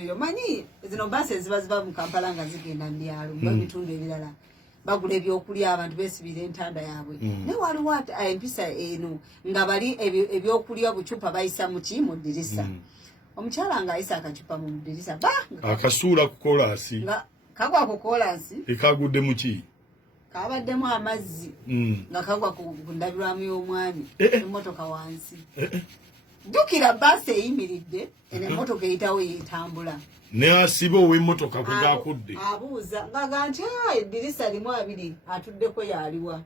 Manyi zino basi ziba mu Kampala nga zigenda byalo babitundu ebirala bagula ebyokulya abantu besibira entanda yaabwe ne waliwo empisa eno nga bali ebyokulya bucupa bayisa mu dirisa omukyala nga ayisa akacupa mu dirisa akasuula ku kolasi nga kagwa ku kolasi ekagudde mu ki kabaddemu amazzi nga kagwa ku ndabirwamu y'omwami emmotoka wansi Dukira basi eyimiridde ene motoka eyitawo yetambula ne asiba ow'emmotoka kugakudde abuuza ngaga nti edirisa limu abiri atuddeko yaliwa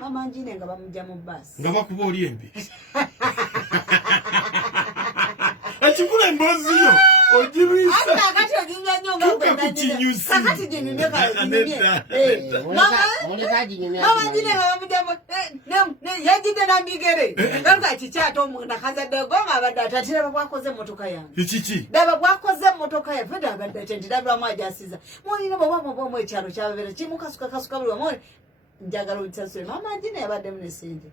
mama njine nga bamujja mu basi nga bakuba oli embi akikula emboozi yo ogirwisa kakati oginya nnyo nga kukinyusi kakati ginyumye mama njine nga bamujjamu yajjidde nambigere ngaluka kikyato omunda kazadde goma abadde atatira bwakoze emmotoka yange kiki daba bwakoze emmotoka ya veda abadde tenti dabulamu ajasiza mwolina bwamwe ekyalo kyababera kimukasuka buli wamu njagala olisasule mama njine yabadde mu nesente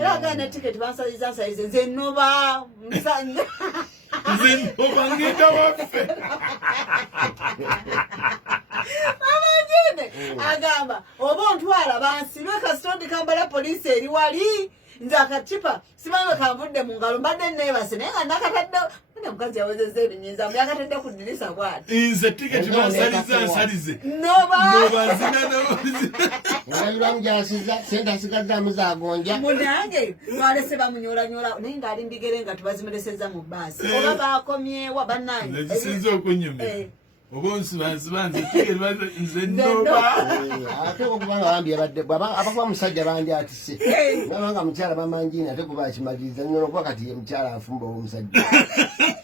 era agana tiketi bansaliza nsalize nze noba ngenda waffe mama njine agamba oba ontwala bansibe kasitondi kambala poliisi eri wali nze akacupa simanyi kavudde mu ngalo mbadde neebase naye nga nakatadde omukazi yawezezza ebinyinza byakatadde ku ddirisa bwati nze tiketi bansaliza nsalize noba Ngalibamujasiza sente asigadde amuzagonja munange twalese bamunyolanyola naye ngaali mbigere nga tubazimureseza mu bbaasi oba bakomyewa bannange ekisinza okunyumira oba onsibansibanze tiketi nze noba ate okubanga bambi abadde abakuba musajja bandi atise nabanga mukyala bamanjini ate kuba akimaliriza nyono kuba kati mukyala afumba omusajja